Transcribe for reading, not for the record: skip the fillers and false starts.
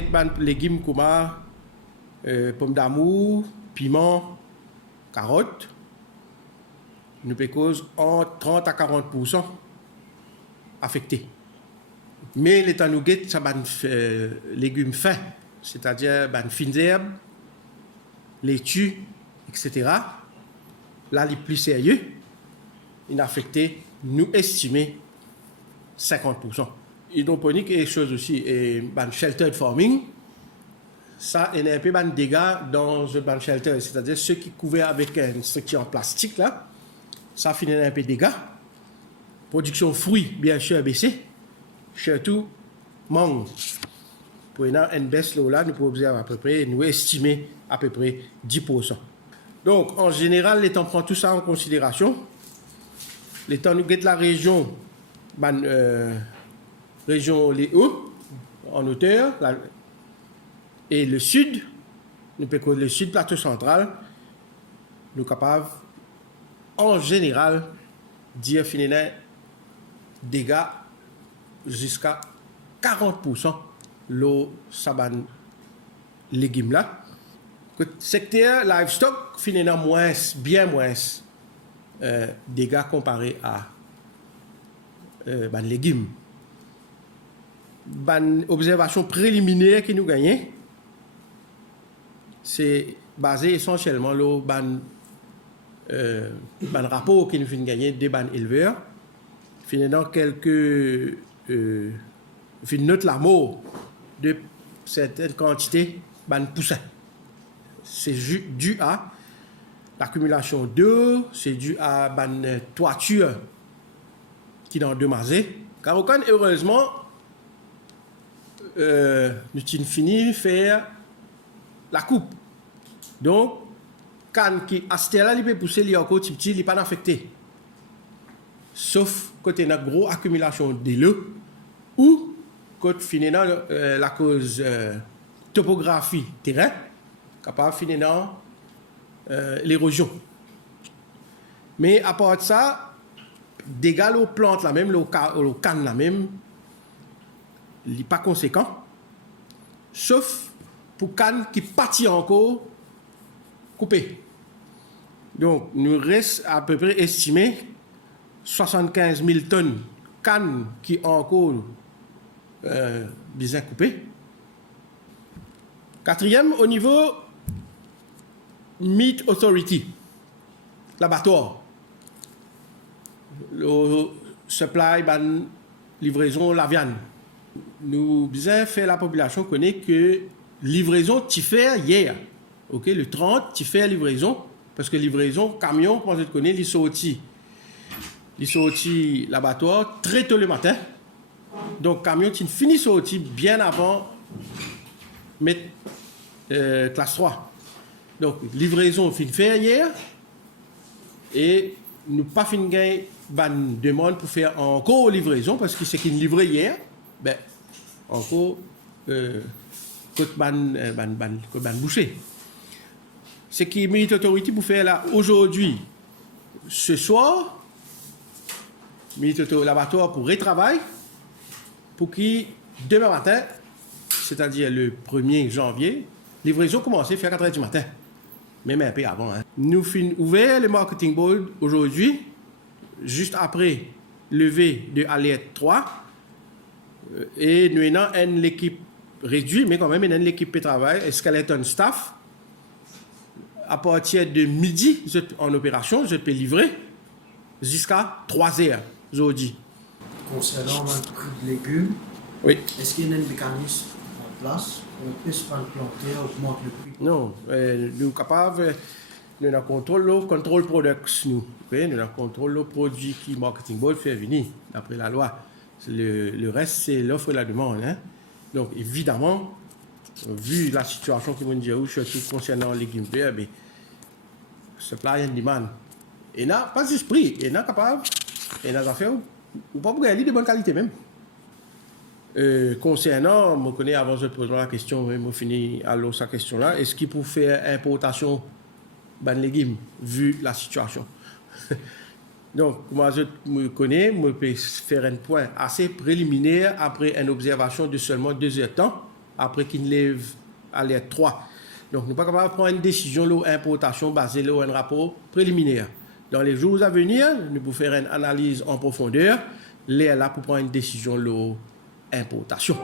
get ban légumes comme pommes d'amour, piment, carottes, nous peut cause entre 30 à 40% affectés. Mais les temps nous get ça ban légumes fins, c'est-à-dire ban fines herbes, laitue, etc. Là, les plus sérieux, il a affecté, nous estimer 50%. Hydroponique et chose aussi, et ban sheltered farming, ça, il y a un peu de dégâts dans le ban shelter, c'est-à-dire ceux qui couverts avec une structure en plastique, là, ça finit un peu de dégâts. Production fruits, bien sûr, baissée. Surtout, mangue. Pour une baisse là, nous pouvons observer à peu près, nous estimer à peu près 10%. Donc, en général, les temps prend tout ça en considération. Les temps nous guette la région, région les hauts, en hauteur, et le sud, nous pouvons le sud plateau central, nous sommes capables, en général, dire finalement dégâts jusqu'à 40% l'eau saban légumes là. Le secteur livestock finalement moins, bien moins dégâts comparé à légumes. Observation préliminaire qui nous gagnons, c'est basé essentiellement sur le rapport qui nous fait gagner des éleveurs. Finalement, quelques note la mort de certaines quantités de poussins. C'est dû à l'accumulation d'eau, c'est dû à une toiture qui est endommagée. Car aucun, heureusement, nous avons fini de faire la coupe. Donc, quand à ce là il peut pousser, il est encore petit, il n'est pas affecté. Sauf quand il y a une grosse accumulation de l'eau ou quand finalement la cause topographie terrain capable finalement l'érosion. Mais à part de ça, dégâts aux plantes la même, aux cannes la même, il n'est pas conséquent. Sauf pour cannes qui pâtit encore coupées. Donc, nous reste à peu près estimé 75 000 tonnes cannes qui ont encore bien coupées. Quatrième, au niveau Meat Authority, l'abattoir, le supply, livraison, la viande. Nous bien fait la population connaît que livraison, tu fais hier. Ok, le 30, tu fais livraison, parce que livraison, camion, quand je te connais, il sorti l'abattoir très tôt le matin. Donc, camion, tu finis sorti bien avant mettre classe 3. Donc, livraison, fin faire hier, et nous pas fin gagner une demande pour faire encore livraison, parce que c'est qu'il livrait hier, ben, encore, côte bouché. Ce qui est Meat Authority pour faire là aujourd'hui, ce soir, l'abattoir pour retravail, pour qui demain matin, c'est-à-dire le 1er janvier, livraison commence à faire 4 h du matin. Même un peu avant. Hein. Nous finissons ouvert le marketing board aujourd'hui, juste après levée de alerte 3. Et nous avons une équipe réduite, mais quand même une équipe de travail, un skeleton staff. À partir de midi, vous êtes en opération, je peux livrer jusqu'à 3 h aujourd'hui. Concernant le prix de légumes, oui. Est-ce qu'il y a un mécanisme en place pour qu'on puisse planter augmenter le prix? Non, nous sommes capables, nous avons contrôle products, nous avons contrôle le produit qui marketing board fait venir, d'après la loi. Le reste, c'est l'offre et la demande. Hein. Donc, évidemment, vu la situation qui m'a dit, surtout concernant les légumes verts, supply and demand. Et n'a pas juste prix, et n'a capable, et n'a affaires, ou pas pour gagner de bonne qualité même. Concernant, je connais avant de poser la question, je finis à sa question-là, est-ce qu'il peut faire importation de légumes, vu la situation? Donc, moi, je me connais, je peux faire un point assez préliminaire après une observation de seulement 2 heures de temps après qu'il lève à l'air 3. Donc, nous ne sommes pas capables de prendre une décision d'importation basée sur un rapport préliminaire. Dans les jours à venir, nous pouvons faire une analyse en profondeur, là pour prendre une décision d'importation.